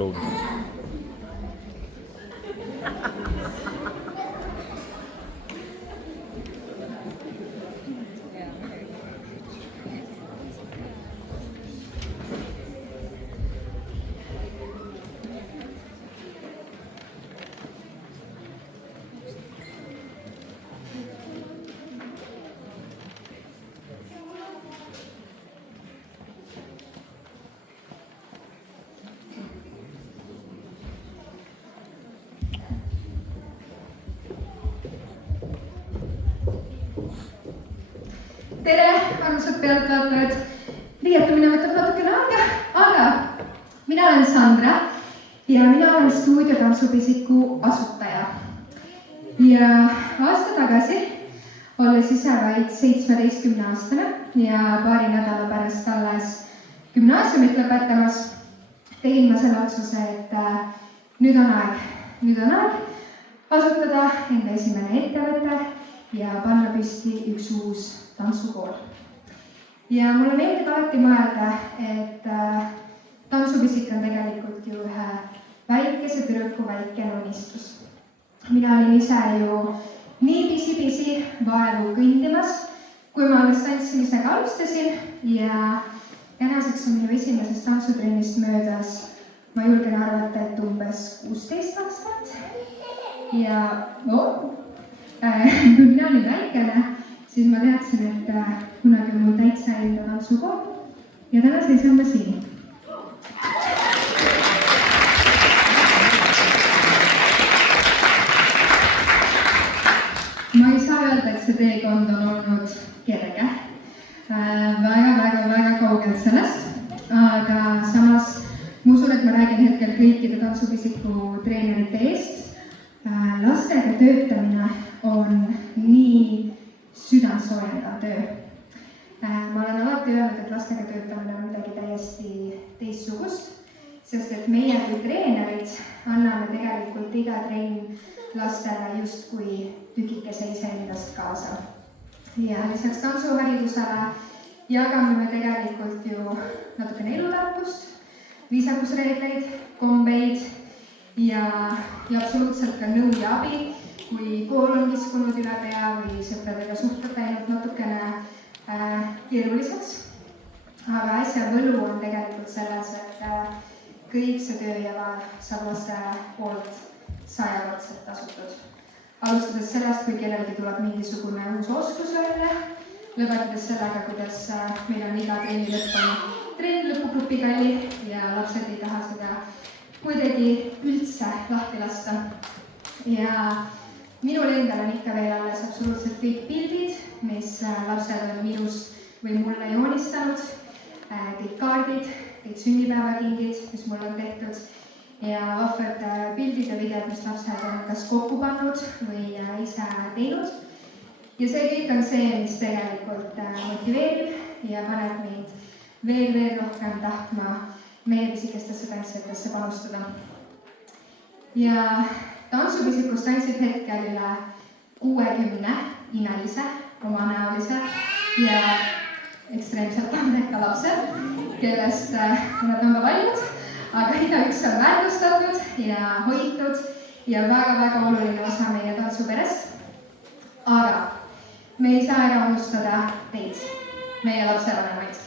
kloun. Tere, armsad pealtvaatajad! Riietumine võtab natukene aega, aga mina olen Sandra ja mina olen stuudiotantsupisiku asutaja. Ja aasta tagasi, olles ise vaid 17-aastane ja paari nädala pärast alles gümnaasiumit lõpetamas, tegin ma selle otsuse, et nüüd on aeg asutada enda esimene ettevõte ja panna püsti üks uus tantsukool. Ja mulle meeldib alati mõelda, et tantsupisik on tegelikult ju ühe väikese tüdruku väikene unistus. Mina olin ise ju nii pisi vaevu kõndimas, kui ma alles tantsimisega alustasin ja tänaseks on minu esimesest tantsutrennist möödas, ma julgen arvata, et umbes 16 aastat. Ja kui mina olin väikene, siis ma teadsin, et kunagi on mul täitsa enda tantsukool ja täna seisan ma siin. Ma ei saa öelda, et see teekond on olnud kerge. Väga kaugelt sellest, aga samas ma usun, et ma räägin hetkel kõikide tantsupisiku treenerite eest. Lastega töötamine on nii südantsoojendav töö. Ma olen alati öelnud, et lastega töötamine on midagi täiesti teistsugust, sest et meie kui treenerid anname tegelikult iga trenn lastele justkui tükikese iseendast kaasa. Ja lisaks tantsuharidusele jagame me tegelikult ju natukene elutarkust, viisakusreegleid, kombeid ja absoluutselt ka nõu ja abi, kui kool on viskunud üle pea või sõpradega suhted läinud natukene keeruliseks. Aga asja võlu on tegelikult selles, et kõik see töö ja vaev saab laste poolt 100% tasutud. Alustades sellest, kui kellelgi tuleb mingisugune uus oskus välja, lõpetades sellega, kuidas meil on iga trenni lõppama trenn lõpugrupikalli ja lapsed ei taha seda kuidagi üldse lahti lasta. Ja minul endal on ikka veel alles absoluutselt kõik pildid, mis lapsed on minust või mulle joonistanud, kõik kaardid, kõik sünnipäevakingid, mis mul on tehtud ja vahvad pildid ja videod, mis lapsed on kas kokku pannud või ise teinud. Ja see kõik on see, mis tegelikult motiveerib ja paneb meid veel rohkem tahtma meie pisikestesse tantsijatesse panustada. Ja tantsupisikust tantsib hetkel üle 60 imelise, omanäolise ja ekstreemselt andeka lapse, kellest nad on ka valjud, aga igaüks on väärtustatud ja hoitud ja väga oluline osa meie tantsuperest. Aga me ei saa ära unustada teid, meie lapsevanemaid.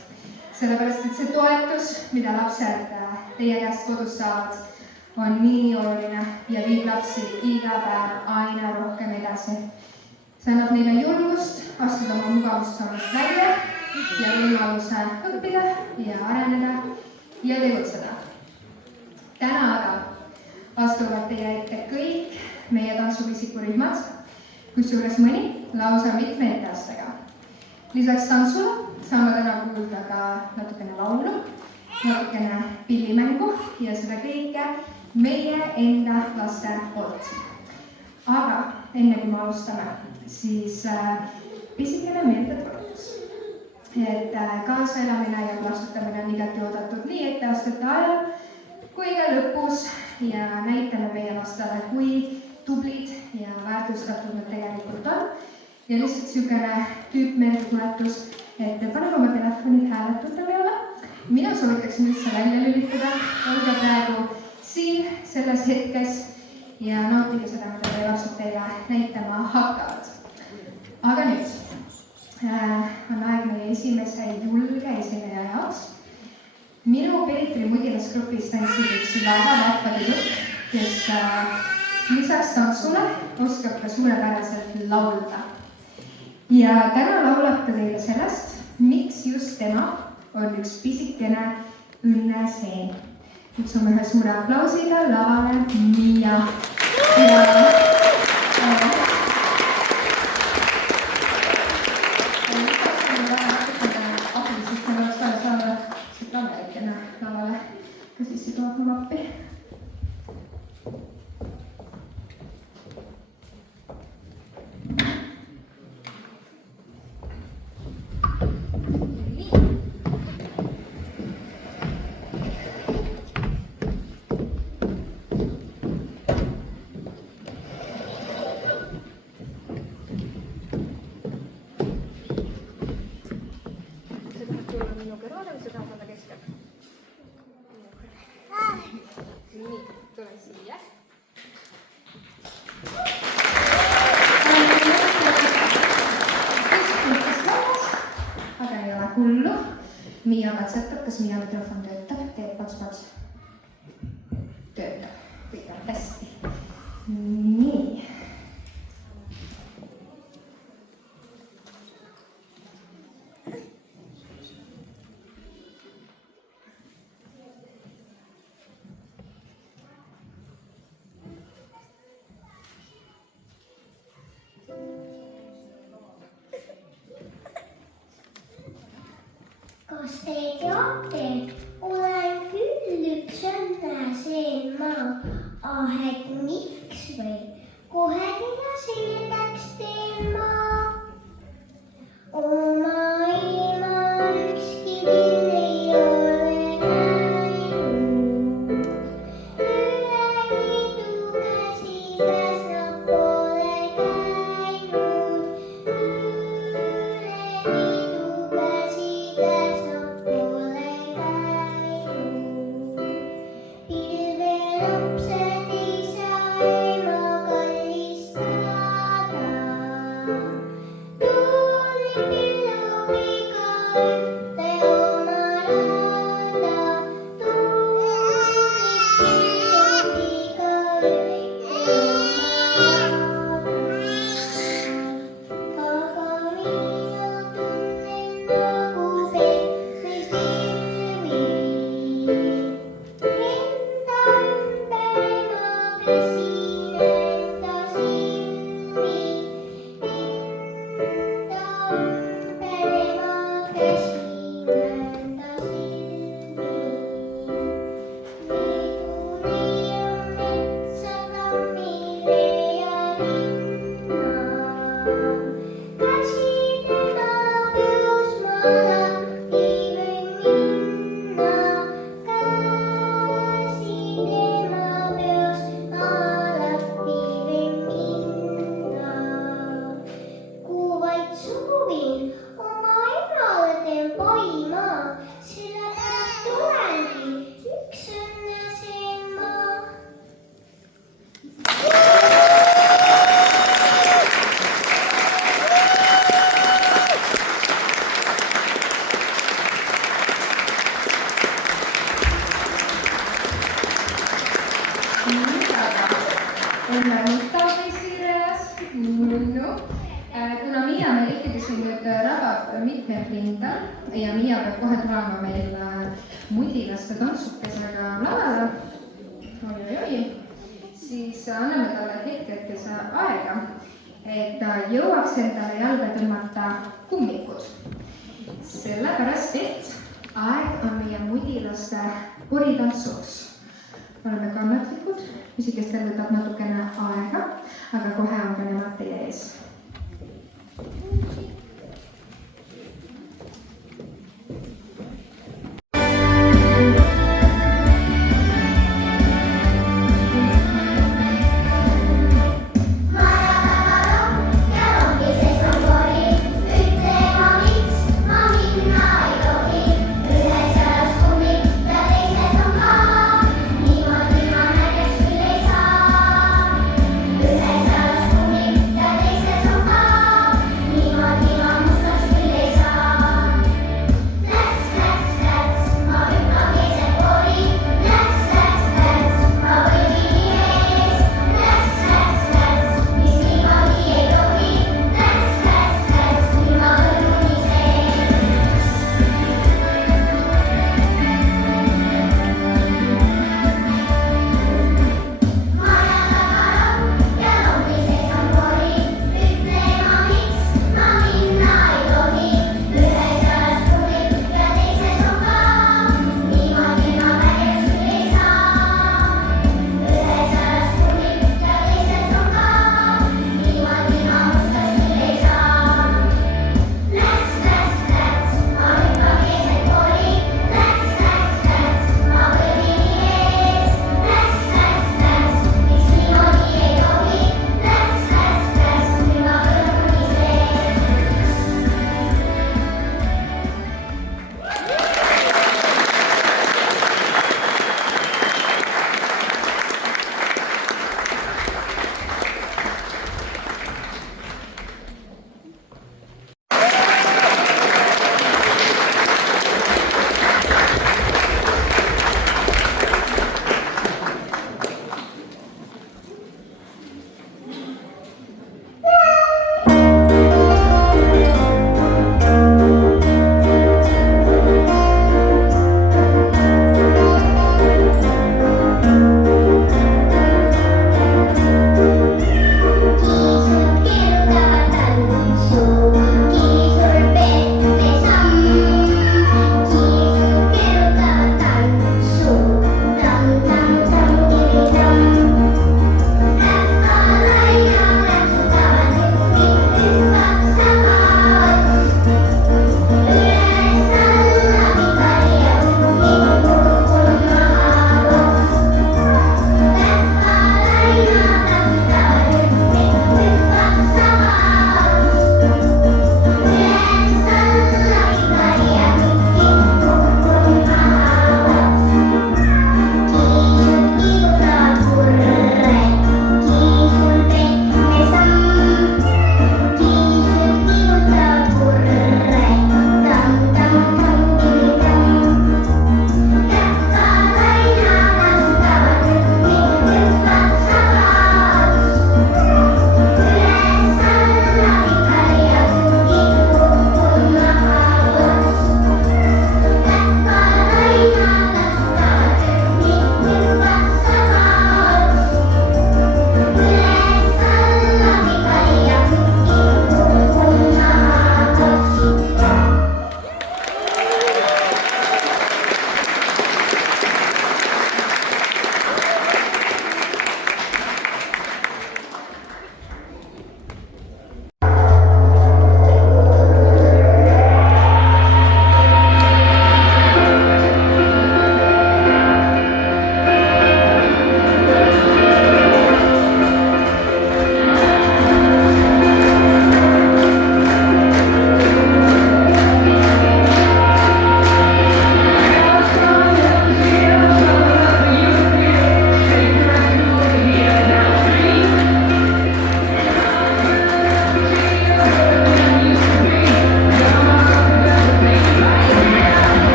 Sellepärast, et see toetus, mida lapsed teie käest kodus saavad, on nii oluline ja viib lapsi iga päev aina rohkem edasi. See annab neile julgust astuda oma mugavustsoonist välja ja võimaluse õppida ja areneda ja tegutseda. Täna aga astuvad teie ette kõik meie tantsupisikurühmad, kusjuures mõni lausa mitme etteastega. Lisaks tantsule saame täna kuulda ka natukene laulu, natukene pillimängu ja seda kõike meie enda laste poolt. Aga enne kui me alustame, siis pisikene meeldetuletus. Et kaasaelamine ja plaksutamine on igati oodatud nii etteastete ajal kui ka lõpus ja näitame meie lastele, kui tublid ja väärtustatud nad tegelikult on. Ja lihtsalt sükene tüüpmeeldetuletus, et paneme oma telefonid hääletute peale. Mina soovitaksin üldse välja lülitada, olge praegu siin selles hetkes ja nautige seda, mida teie lapsed teile näitama hakkavad. Aga nüüd on aeg meie esimese julge esineja jaoks. Minu Peetri Mudilasgrupis tantsib üks väga vahva tüdruk, kes lisaks tantsule oskab ka suurepäraselt laulda. Ja täna laulab ta teile sellest, miks just tema on üks pisikene õnneseen. Kutsume ühe suure aplausiga lavale Miia. Kas siis see tuleb mul appi? Hullu. Miia katsetab, kas Miia mikrofon töötab, teeb pats-pats. Töötab, kõik on hästi. Nii. Kas te teate, olen küll üks õnneseen ma, et miks või kohe teile selgeks teen ma. Oma ilma ükski lill ei ole näinud, üle liidu käsikäes nad pole käinud, üle liidu käsikäes. Kuna Miia meil ikkagi siin nüüd rabab mitmed rindal ja Miia peab kohe tulema meil mudilaste tantsukesega lavale, siis anname talle hetkekese aega, et ta jõuaks endale jalga tõmmata kummikud. Sellepärast, et aeg on meie mudilaste koritantsuks. Oleme kannatlikud, isikestel võtab natukene aega, aga kohe on ka nemad teie ees.